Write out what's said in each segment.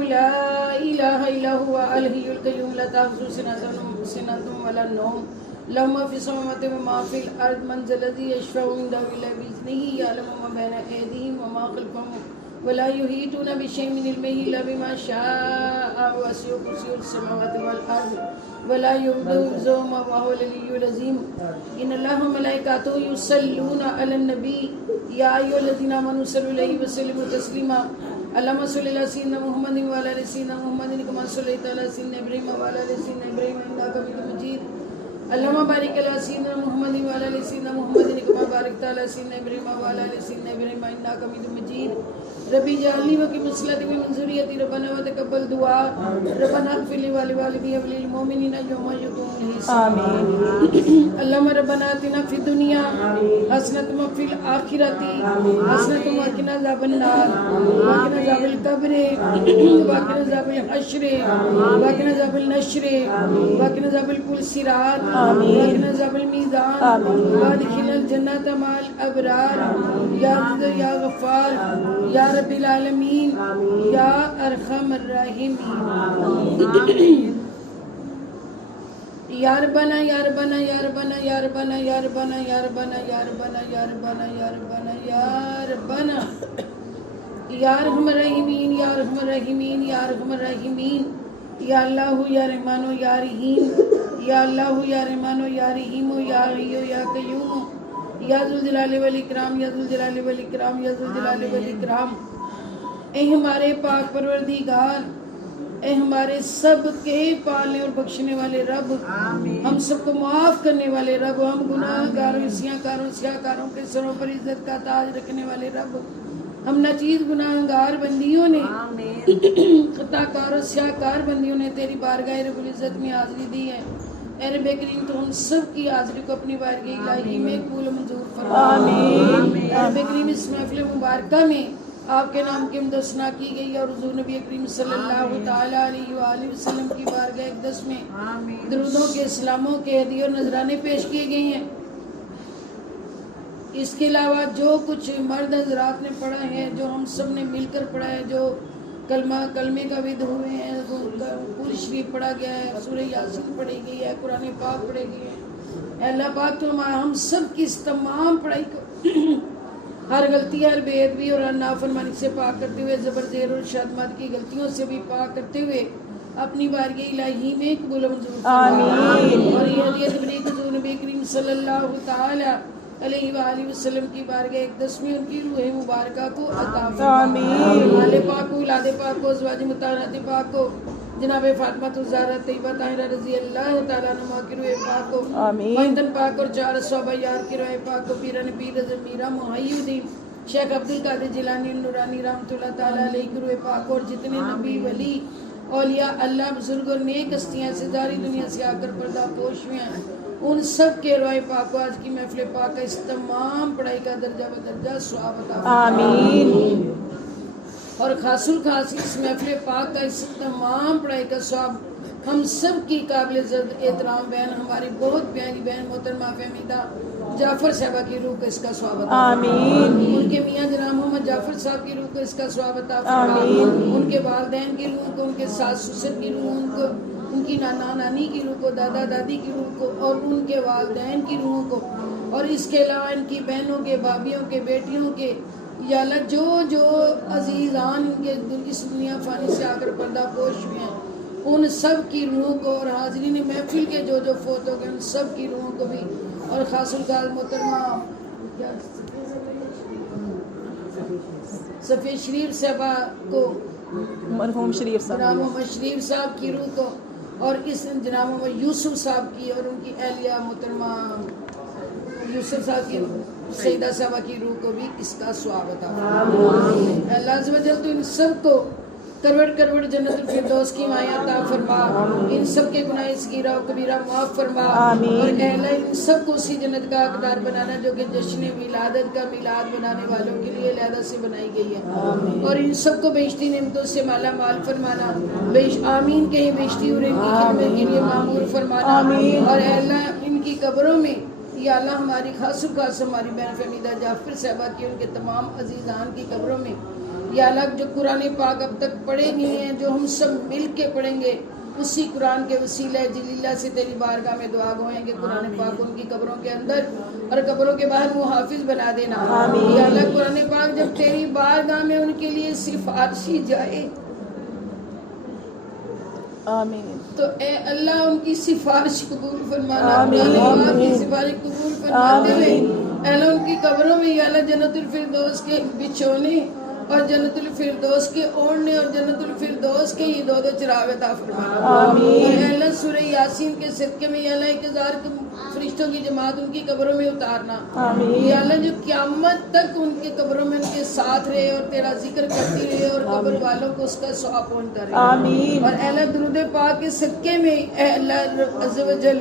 لا إله إلا هو الحي القيوم لا تأخذه سنة ولا نوم له ما في السماوات وما في الأرض من ذا الذي يشفع عنده إلا بإذنه يعلم ما بين أيديهم وما خلفهم ولا يحيطون بشيء من علمه إلا بما شاء وسع كرسيه السماوات والأرض ولا يؤوده حفظهما وهو العلي العظيم إن الله وملائكته يصلون على النبي يا أيها الذين آمنوا صلوا عليه وسلموا تسليما اللهم صل على سيدنا محمد وعلى آل سيدنا محمد كما صليت على سيدنا إبراهيم وعلى آل سيدنا إبراهيم إنك حميد مجيد اللهم بارك على سيدنا محمد وعلى آل سيدنا محمد كما باركت على سيدنا إبراهيم وعلى آل سيدنا إبراهيم إنك حميد مجيد ربي اجعلني وقم الصلاة ومن ذريتي ربنا وتقبل دعاء ربنا اغفر لي ولوالدي وللمؤمنين يوم يقوم الحساب اللهم ربنا آتنا في الدنيا حسنة وفي الآخرة حسنة وقنا عذاب النار وقنا عذاب القبر وقنا عذاب الحشر وقنا عذاب النشر وقنا عذاب الصراط وقنا عذاب الميزان وادخلنا الجنة مع الأبرار يا غفار یا رب العالمین یا ارحم الراحمین یا ربنا یا ربنا یا ربنا یا ربنا یا ربنا یا ربنا یا ربنا یا ربنا یا ربنا یا ربنا یا ارحم الراحمین یا ارحم الراحمین یا ارحم الراحمین یا اللہ یا رحمان یا رحیم یا اللہ یا رحمان یا رحیم یا حی یا قیوم یا ذوالجلال والاکرام یا ذوالجلال والاکرام یا ذوالجلال والاکرام اے ہمارے پاک پروردگار اے ہمارے سب کے پالنے اور بخشنے والے رب ہم سب کو معاف کرنے والے رب ہم گناہ گاروں سیاہ کاروں کے سروں پر عزت کا تاج رکھنے والے رب ہم ناچیز گناہ گار بندیوں نے خطا کار اور سیاہ کار بندیوں نے تیری بارگاہ رب العزت میں حاضری دی ہے اے رب کریم تو ہم سب کی حاضری کو اپنی بارگاہ الہی میں قبول و منظور فرما آمین اے رب کریم اس محفل مبارکہ میں آپ کے نام کی مدثنا کی گئی اور حضور نبی کریم صلی اللہ تعالیٰ علیہ وآلہ وسلم کی بارگاہ اقدس میں درودوں کے اسلاموں کے ہدیے اور نذرانے پیش کیے گئے ہیں اس کے علاوہ جو کچھ مرد حضرات نے پڑھا ہے جو ہم سب نے مل کر پڑھا ہے جو کلمے کا ود ہوئے ہیں پوری شریف پڑھا گیا ہے سورہ یاسین پڑھی گئی ہے قرآن پاک پڑھے گئی ہے اے اللہ پاک تو ہم سب کی اس تمام پڑھائی کو ہر غلطی ہر بے ادبی اور ہر نافرمانی سے پاک کرتے ہوئے زبر زیر اور شادمات کی غلطیوں سے بھی پاک کرتے ہوئے اپنی بارگاہ الہی میں قبول و منظور آمین اور یہ ہدیہ تبریک حضور نبی کریم صلی اللہ تعالی علیہ وآلہ وسلم کی بارگاہ اقدس میں ان کی روح مبارکہ کو عطا فرمائے آل پاک کو اولاد پاک کو ازواج مطہرات پاک کو جناب فاطمہ الزہرا طیبہ طاہرہ رضی اللہ تعالیٰ عنہ کی روح پاک کو مہندن پاک اور چار صحابہ یار کی روح پاک کو پیران پیر حضرت میرا محی الدین شیخ عبدالقادر جیلانی نورانی رحمۃ اللہ تعالیٰ علیہ کی روح پاک اور جتنے نبی ولی اولیاء اللہ بزرگ اور نیک ہستیاں ساری دنیا سے آ کر پردہ پوش ہوئے ہیں ان سب کے روح پاک کو آج کی محفل پاک کا اس تمام پڑھائی کا درجہ بدرجہ ثواب عطا آمین اور خاص الخاص اس محفل پاک کا اس تمام پڑھائی کا ثواب ہم سب کی قابل احترام بہن ہماری بہت پیاری بہن محترمہ فہمیدہ جعفر صاحبہ کی روح کو اس کا ثواب عطا آمین ان کے میاں جناب محمد جعفر صاحب کی روح کو اس کا ثواب عطا آمین ان کے والدین کی روح کو ان کے ساس سسر کی روح کو ان کی نانا نانی کی روح کو دادا دادی کی روح کو اور ان کے والدین کی روح کو اور اس کے علاوہ ان کی بہنوں کے بھابھیوں کے بیٹیوں کے یا اللہ جو عزیزان ان کے اس دنیا فانی سے آ کر پردہ پوش ہوئے ہیں ان سب کی روحوں کو اور حاضرین محفل کے جو فوت ہو گئے ان سب کی روحوں کو بھی اور خاص الخاص محترمہ صفیہ شریف صاحبہ کو مرحوم شریف صاحب جناب محمد شریف صاحب کی روح کو اور اس جناب محمد یوسف صاحب کی اور ان کی اہلیہ محترمہ یوسف صاحب کی سیدہ صاحبہ کی روح کو بھی اس کا ثواب عطا فرما اللہ عز و جل تو ان سب کو کروڑ جنت الفردوس کی مائیں عطا فرما ان سب کے گناہ صغیرہ و کبیرہ معاف فرما اور اے اللہ ان سب کو اسی جنت کا حقدار بنانا جو کہ جشن ولادت کا میلاد بنانے والوں کے لیے علیحدہ سے بنائی گئی ہے اور ان سب کو بہشتی نعمتوں سے مالا مال فرمانا آمین کہیں بہشتی اور ان کی خدمت کے لیے معمور فرمانا اور اے اللہ ان کی قبروں میں یا اللہ ہماری خاص ہماری بہن فہمیدہ جعفر صاحبہ کی ان کے تمام عزیزان کی قبروں میں یا اللہ جو قرآن پاک اب تک پڑھے نہیں ہیں، جو ہم سب مل کے پڑھیں گے، اسی قرآن کے وسیلہ جلیلہ سے تیری بارگاہ میں دعا گوئیں گے قرآن پاک ان کی قبروں کے اندر اور قبروں کے باہر محافظ بنا دینا۔ یا اللہ قرآن پاک جب تیری بارگاہ میں ان کے لیے سفارشی جائے آمین۔ تو اے اللہ ان کی سفارش قبول فرمانا، قرآن پاک کی سفارش قبول فرماتے ہوئے اے اللہ ان کی قبروں میں یا اللہ جنت الفردوس کے بچھونے اور جنت الفردوس کے اوڑھنے اور جنت الفردوس کے یہ دو چراغ عطا فرمانا۔ آمین۔ اور اے اللہ سورہ یاسین کے صدقے میں یا اللہ 1000 فرشتوں کی جماعت ان کی قبروں میں اتارنا۔ آمین۔ یا اللہ جو قیامت تک ان کے قبروں میں ان کے ساتھ رہے اور تیرا ذکر کرتی رہے اور قبر والوں کو اس کا ثواب پہنچتا رہے۔ آمین۔ اور اے اللہ درود پاک کے صدقے میں اے اللہ عز و جل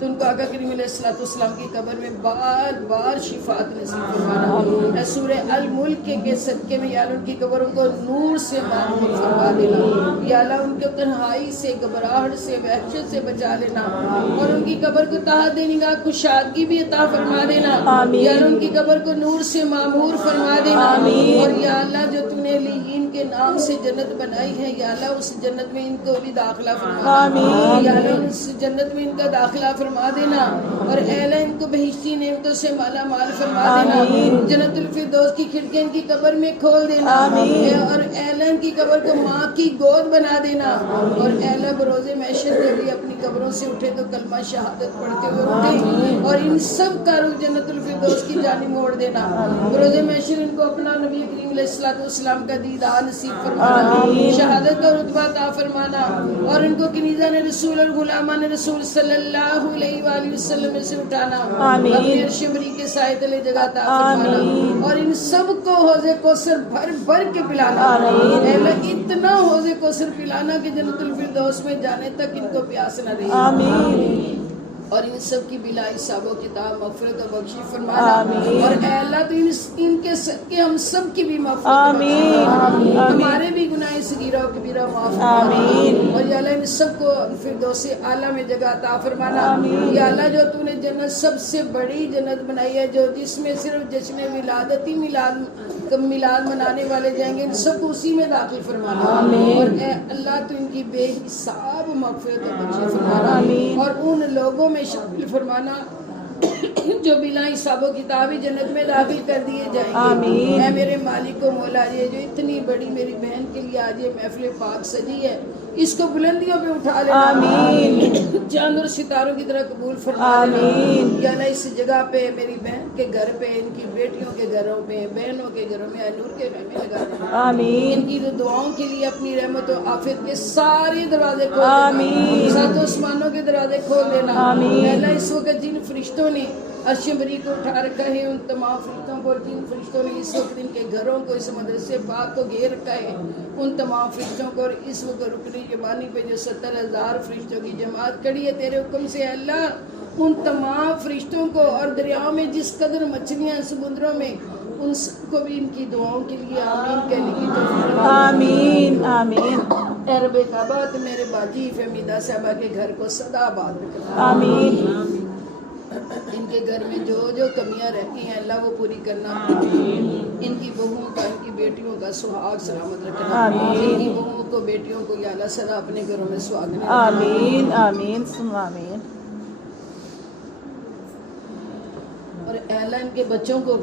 تو ان کو آقا کریم علیہ السلام کی قبر میں بار بار شفاعت نصیب فرمانا۔ اے سورہ الملک کے صدقے میں یا اللہ ان کی قبروں کو نور سے معمور فرما دینا۔ یا اللہ ان کو تنہائی سے، گھبراہٹ سے، وحشت سے بچا لینا اور ان کی قبر کو تحت نگاہ کشادگی بھی عطا فرما دینا۔ یا اللہ ان کی قبر کو نور سے معمور فرما دینا۔ اور یا اللہ جو تو نے لیین کے نام سے جنت بنائی ہے یا اللہ اس جنت میں ان کو بھی داخلہ فرما دینا۔ یا اللہ اس جنت میں ان کا داخلہ فرما دینا اور اے اللہ ان کو بہشتی نعمتوں سے مالا مال فرما دینا۔ جنت الفردوس کی کھڑکیاں ان کی قبر میں کھول دینا اور اے اللہ ان کی قبر کو ماں کی گود بنا دینا۔ اور اے اللہ بروز محشر جب بھی اپنی قبروں سے اٹھے تو کلمہ شہادت پڑھتے ہوئے اٹھے اور ان سب کا رخ جنت الفردوس کی جانب موڑ دینا۔ بروز محشر ان کو اپنا نبی کریم علیہ السلام کا دیدار نصیب فرمانا، شہادت کا رتبہ عطا فرمانا اور ان کو کنیزان رسول اور غلامان رسول صلی اللہ علیہ وآلہ وسلم سے اٹھانا، اپنے عرش بری کے سائے تلے جگہ عطا فرمانا اور ان سب کو حوض کوثر بھر بھر کے پلانا۔ اے اللہ اتنا حوض کوثر پلانا کہ جنت الفردوس میں جانے تک ان کو پیاس نہ رہے اور ان سب کی بلا حساب و کتاب مغفرت و بخشی فرمانا۔ اور اے اللہ تو ان کے صدقے ہم سب کی بھی مغفرت ہمارے بھی گناہ صغیرہ و کبیرہ معاف فرمانا اور یا اللہ ان سب کو فردوس اعلیٰ میں جگہ عطا فرمانا۔ یا اللہ جو تو نے جنت سب سے بڑی جنت بنائی ہے جو جس میں صرف جشن ولادتی میلاد منانے والے جائیں گے، ان سب کو اسی میں داخل فرمانا اور اے اللہ تو ان کی بے حساب مغفرت و بخشی فرمانا اور ان لوگوں میں شامل فرمانا جو بلا حساب و کتابی جنت میں داخل کر دیے جائیں گے۔ اے میرے مالک و مولا یہ جو اتنی بڑی میری بہن کے لیے آج یہ محفل پاک سجی ہے اس کو بلندیوں پہ اٹھا لینا، چاند اور ستاروں کی طرح قبول فرما لینا۔ یا اللہ اس جگہ پہ میری بہن کے گھر پہ، ان کی بیٹیوں کے گھروں میں، بہنوں کے گھروں میں نور کے خیمے لگا دینا۔ ان کی دعاؤں کے لیے اپنی رحمت و عافیت کے سارے دروازے کھول دینا، سات آسمانوں کے دروازے کھول دینا۔ اے اللہ اس وقت جن فرشتوں نے عرش بری کو اٹھا رکھا ہے ان تمام فرشتوں کو، جن فرشتوں نے اس وقت ان کے گھروں کو، اس مدرسے پاک کو گھیر رکھا ہے ان تمام فرشتوں کو، اور اس وقت رکن یمانی پہ جو 70,000 فرشتوں کی جماعت کھڑی ہے تیرے حکم سے اللہ ان تمام فرشتوں کو اور دریاؤں میں جس قدر مچھلیاں ہیں سمندروں میں ان سب کو بھی ان کی دعاؤں کے لیے آمین کہنے کی توفیق عطا آمین آمین اے رب کعبہ تو میرے باجی فہمیدہ صاحبہ کے گھر کو سدا آباد رکھنا۔ آمین۔ ان کے گھر میں جو جو کمیاں رہتی ہیں اللہ وہ پوری کرنا، ان کی بہوؤں کا، ان کی بیٹیوں کا سہاگ سلامت رکھنا، ان کی بہوؤں کو، بیٹیوں کو یا اللہ سدا اپنے گھروں میں سہاگنے رکھنا۔ آمین آمین ثم آمین۔ اور اے اللہ ان کے بچوں کو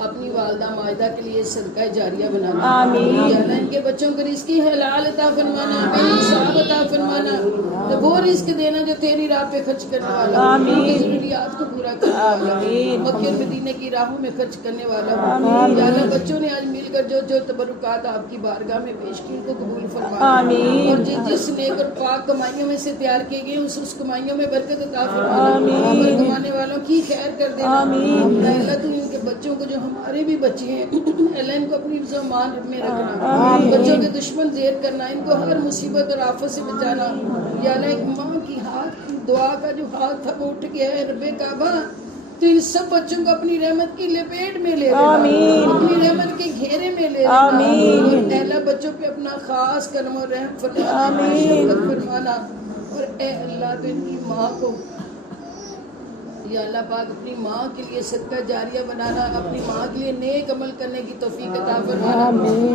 اپنی والدہ ماجدہ کے لیے صدقہ جاریہ بنانا۔ آمین۔ یا اللہ ان کے بچوں کو رزقی حلال عطا فرمانا، بے حساب عطا فرمانا، تو وہ رزق دینا جو تیری راہ پہ خرچ کرنے والا، آمین۔ ان کی ضروریات کو پورا کرنے والا، آمین۔ مکہ اور مدینے کی راہوں میں خرچ کرنے والا۔ یا اللہ بچوں نے آج مل کر جو جو تبرکات آپ کی بارگاہ میں پیش کی ان کو قبول فرمانا، آمین۔ اور جس نیک اور پاک کمائیوں میں سے تیار کیے گئے اس کمائیوں میں برکت عطا فرمانا، اور کمانے والوں کی خیر کر دینا۔ اے اللہ تو ان کے بچوں کو جو ہمارے بھی بچے ہیں اللہ ان کو اپنی زمان میں رکھنا، بچوں کے دشمن زیر کرنا، ان کو ہر مصیبت اور آفت سے بچانا۔ یا اللہ ایک ماں کی ہاتھ دعا کا جو ہاتھ تھا وہ اٹھ گیا ہے رب کعبہ تو ان سب بچوں کو اپنی رحمت کی لپیٹ میں لے لینا، اپنی رحمت کے گھیرے میں لے لینا، اور اے اللہ بچوں پہ اپنا خاص کرم اور رحم فرمانا، شفقت فرمانا، اور اے اللہ تو ان کی ماں کو یا اللہ پاک اپنی ماں کے لیے صدقہ جاریہ بنانا، اپنی ماں کے لیے نیک عمل کرنے کی توفیق عطا فرمانا،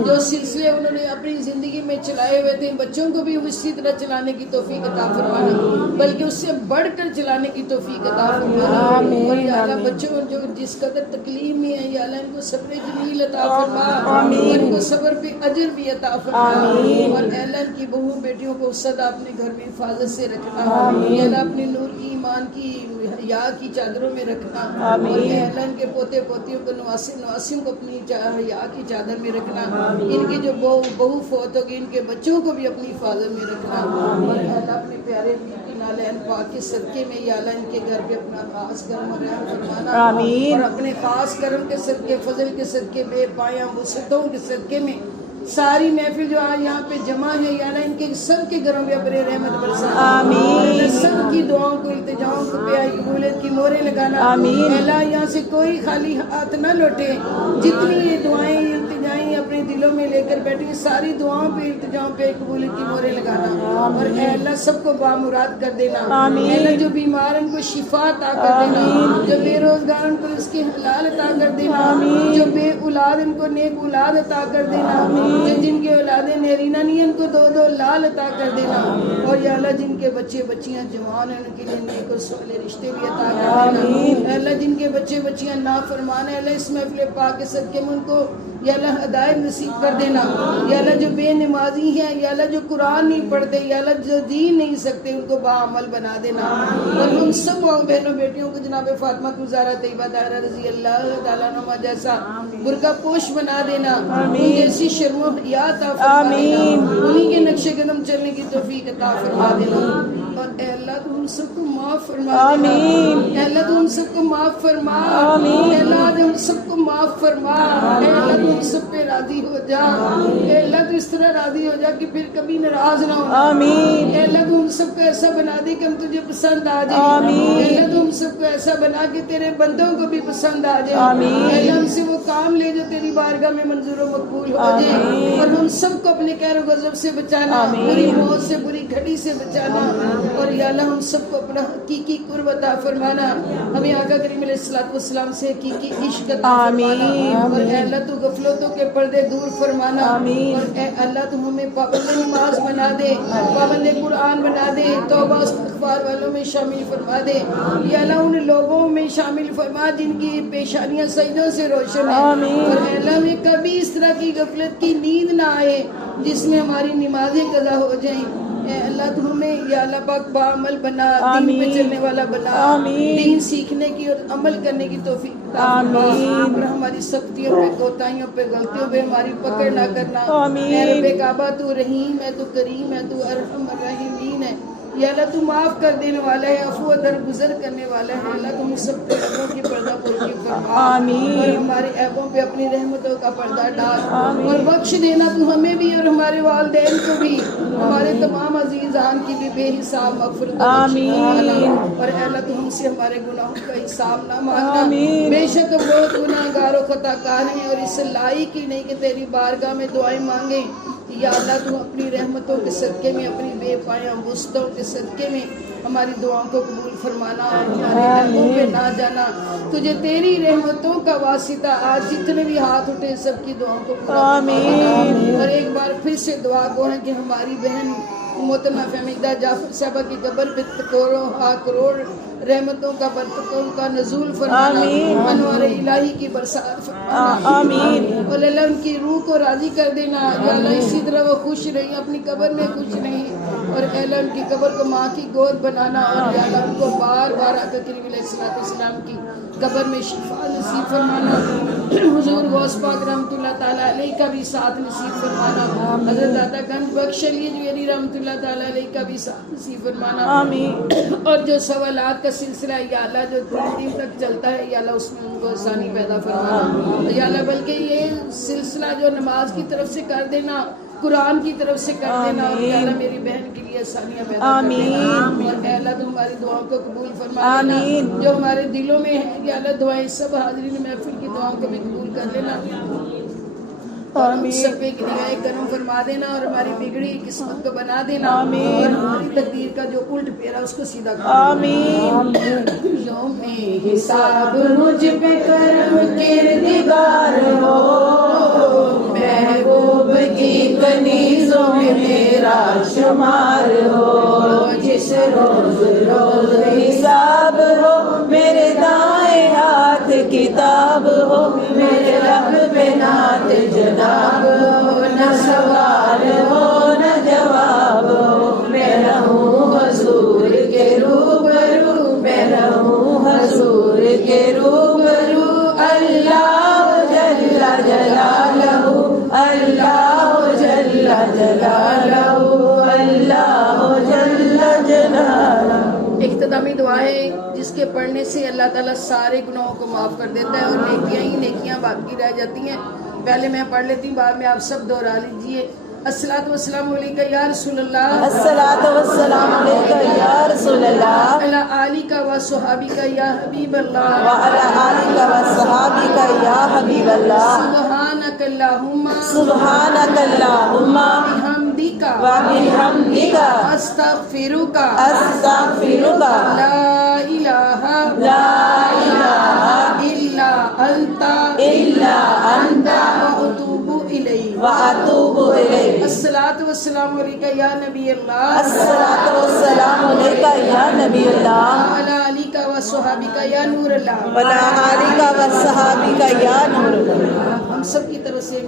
جو سلسلے انہوں نے اپنی زندگی میں چلائے ہوئے تھے بچوں کو بھی اسی طرح چلانے کی توفیق عطا فرمانا، بلکہ اس سے بڑھ کر چلانے کی توفیق عطا فرمانا، اور یا اللہ بچوں جو جس قدر تکلیف میں ہیں یا اللہ ان کو صبر جمیل عطا فرما، اور ان کو صبر پہ اجر بھی عطا فرما، اور اے اللہ ان کی بہو بیٹیوں کو سدا اپنے گھر میں حفاظت سے رکھنا، یا اللہ اپنے نور کی ایمان کی حیا کی چادروں میں رکھنا، اور اے اللہ ان کے پوتے پوتیوں کو نواسم کو اپنی حیا کی چادر میں رکھنا، ان کی جو بہو فوت ہوگی ان کے بچوں کو بھی اپنی حفاظت میں رکھنا، اور اے اللہ اپنے پیارے کی نالین پاک کے صدقے میں یا اللہ ان کے گھر پہ اپنا خاص کرم اور رحم فرمانا، اور اپنے خاص کرم کے صدقے فضل کے صدقے بے پایاں وسعتوں کے صدقے میں ساری محفل جو آج یہاں پہ جمع ہے یا اللہ ان کے سب کے گھروں میں اپنے رحمت برسا، آمین، سب کی دعاؤں کو التجاؤں کو پہ قبولیت کی مورے لگانا، آمین، اللہ یہاں سے کوئی خالی ہاتھ نہ لوٹے، جتنی یہ دعائیں التجائیں اپنے دلوں میں لے کر بیٹھی ساری دعاؤں پہ التجاؤں پہ قبولیت کی مورے لگانا، اور اے اللہ سب کو بامراد کر دینا، اے اللہ جو بیمار ان کو شفا عطا کر دینا، جو بے روزگار ان کو اس کے حلال عطا کر دینا، جو بے اولاد ان کو نیک اولاد عطا کر دینا، جو جن کے اولادیں نہرینہ نہیں ان کو دو دو لال عطا کر دینا، اور یا اللہ جن کے بچے بچیاں جوان ہیں ان کے لیے نیک اور صالح رشتے بھی عطا کر دینا، اے اللہ جن کے بچے بچیاں نافرمان ہیں اللہ اس محفل پاک کے صدقے میں ان کو یا اللہ ہدایت نصیب کر دینا، یا اللہ جو بے نمازی ہیں یا اللہ جو قرآن نہیں پڑھتے یا اللہ جو دین نہیں سکتے ان کو باعمل بنا دینا، اور ہم سب بہنوں بیٹیوں کو جناب فاطمہ گزارہ طیبہ طاہرہ رضی اللہ تعالیٰ عنہا جیسا برقع پوش بنا دینا، ان جیسی شرم و حیا عطا فرما دینا، انہی کے نقش قدم چلنے کی توفیق عطا فرما دینا، اور اے اللہ تو ہم سب کو معاف فرما دینا، اے اللہ تو ہم سب کو معاف فرما، اے اللہ تو ہم سب کو معاف فرما، اے اللہ تو ہم سب پہ راضی ہو جا، اے اللہ تو اس طرح راضی ہو جا کہ پھر کبھی ناراض نہ ہونا، اے اللہ تو ہم سب کو ایسا بنا دے کہ ہم تجھے پسند آ جائیں، اے اللہ تو ہم سب کو ایسا بنا کہ تیرے بندوں کو بھی پسند آ جائے، اے اللہ ہم سے وہ کام لے جو تیری بارگاہ میں منظور و مقبول ہو جائے، اور ہم سب کو اپنے قہر و غضب سے بچانا، بری موت سے بری گھڑی سے بچانا، اور یا اللہ ہم سب کو اپنا حقیقی قرب عطا فرمانا، ہمیں آقا کریم علیہ الصلوۃ والسلام سے حقیقی عشق عطا فرمانا، اور اے اللہ تو غفلتوں کے پردے دور فرمانا، اور اے اللہ تو ہمیں پابند نماز بنا دے، پابند قرآن بنا دے، توبہ استغفار والوں میں شامل فرما دے، یا اللہ ان لوگوں میں شامل فرما جن کی پیشانیاں سجدوں سے روشن ہیں، اور اے اللہ ہمیں کبھی اس طرح کی غفلت کی نیند نہ آئے جس میں ہماری نمازیں قضا ہو جائیں، اے اللہ تو ہمیں یا اللہ پاک بعمل بنا، دین پہ چلنے والا بنا، دین سیکھنے کی اور عمل کرنے کی توفیق عطا فرما، اور ہماری سختیوں پہ کوتاہیوں پہ غلطیوں پہ ہماری پکڑ نہ کرنا، اے رب کعبہ تو رحیم ہے، تو کریم ہے، تو ارحم الراحمین ہے، یا اللہ تو معاف کر دینے والا ہے، عفو درگزر کرنے والا ہے، اللہ تو ہم سب کے عیبوں کی پردہ پوشی فرما، اور ہمارے عیبوں پہ اپنی رحمتوں کا پردہ ڈال، اور بخش دینا تو ہمیں بھی اور ہمارے والدین کو بھی، ہمارے تمام عزیزان کی بھی بے حساب مغفرت فرمانا، اور اے اللہ تو ہم سے ہمارے گناہوں کا حساب نہ مانگنا، بے شک بہت گناہگار و خطا کار ہیں اور اس لائق ہی نہیں کہ تیری بارگاہ میں دعائیں مانگیں، یا اللہ تو اپنی رحمتوں کے صدقے میں اپنی بے پایاں وسعتوں کے صدقے میں ہماری دعاؤں کو قبول فرمانا، اور ہمارے عیبوں پہ نہ جانا، تجھے تیری رحمتوں کا واسطہ آج جتنے بھی ہاتھ اٹھے سب کی دعاؤں کو پورا فرمانا، اور ایک بار پھر سے دعا گو ہے کہ ہماری بہن محترمہ فہمیدہ جعفر صاحبہ کی قبر پہ کروڑ رحمتوں کا برکتوں کا نزول فرمانا، انوار الہی کی برسات فرمانا، اور اللہ ان کی روح کو راضی کر دینا، یا اللہ اسی طرح وہ خوش رہی اپنی قبر میں خوش رہی، اور اے اللہ ان کی قبر کو ماں کی گود بنانا، اور یا اللہ ان کو بار بار آقا کریم علیہ الصلوۃ والسلام کی قبر میں شفا نصیب فرمانا، حضور غوث پاک رحمۃ اللہ تعالیٰ علیہ کا بھی ساتھ نصیب فرمانا، حضرت داتا گنج بخش علی جویری رحمۃ اللہ تعالیٰ علیہ کا بھی ساتھ نصیب فرمانا، اور جو سوالات کا سلسلہ یا اللہ جو 3 دن تک چلتا ہے یا اللہ اس میں ان کو آسانی پیدا فرمانا، یا اللہ بلکہ یہ سلسلہ جو نماز کی طرف سے کر دینا، قرآن کی طرف سے کر دینا، اور یا اللہ میری بہن کے لیے آسانیاں پیدا کر دینا، اور اے اللہ تو ہماری دعاؤں کو قبول فرما لینا، جو ہمارے دلوں میں ہے یا اللہ دعائیں سب حاضرین محفل کی دعاؤں کو بھی قبول کر لینا، اور ہم آمین۔ سب پہ ایک نگاہ کرم فرما دینا اور ہماری بگڑی قسمت کو بنا دینا آمین۔ اور ہماری تقدیر کا جو الٹ پھیرا اس کو سیدھا کر آمین۔ یوم حساب مجھ پہ کرم کردگار ہو محبوب کی کنیزوں میں میرا شمار ہو جس روز روز حساب ہو میرے دائیں ہاتھ کتاب ہو میرے رب پہ نعت جناب ہو نہ سوال ہو نہ جواب ہو میں رہوں حضور کے روبرو میں رہوں حضور کے روبرو اللہ جل جلالہ اللہ جل جلالہ اللہ جل جلالہ۔ اختتامی دعا ہے جس کے پڑھنے سے اللہ تعالیٰ سارے گناہوں کو معاف کر دیتا ہے اور نیکیاں ہی نیکیاں باقی رہ جاتی ہیں۔ پہلے میں پڑھ لیتی ہوں، بعد میں آپ سب دوہرا لیجئے۔ الصلاۃ والسلام علیکہ یا رسول اللہ، الصلاۃ والسلام علیکہ یا رسول اللہ، علی آلک و صحابک یا حبیب اللہ، وعلی آلک وصحابک یا حبیب اللہ، سبحانک اللہم سبحانک اللہم بحمدک وبحمدک استغفرک استغفرک لا الہ لا الہ الا انت الا انت واتوب الیک۔ واتوب الیک۔ الصلاۃ والسلام علیکہ یا نبی اللہ، الصلاۃ والسلام علیکہ یا نبی اللہ، وعلی آلک و صحابک یا نور اللہ۔ وعلی آلک وصحابک یا نور اللہ۔ ہم سب کی طرف سے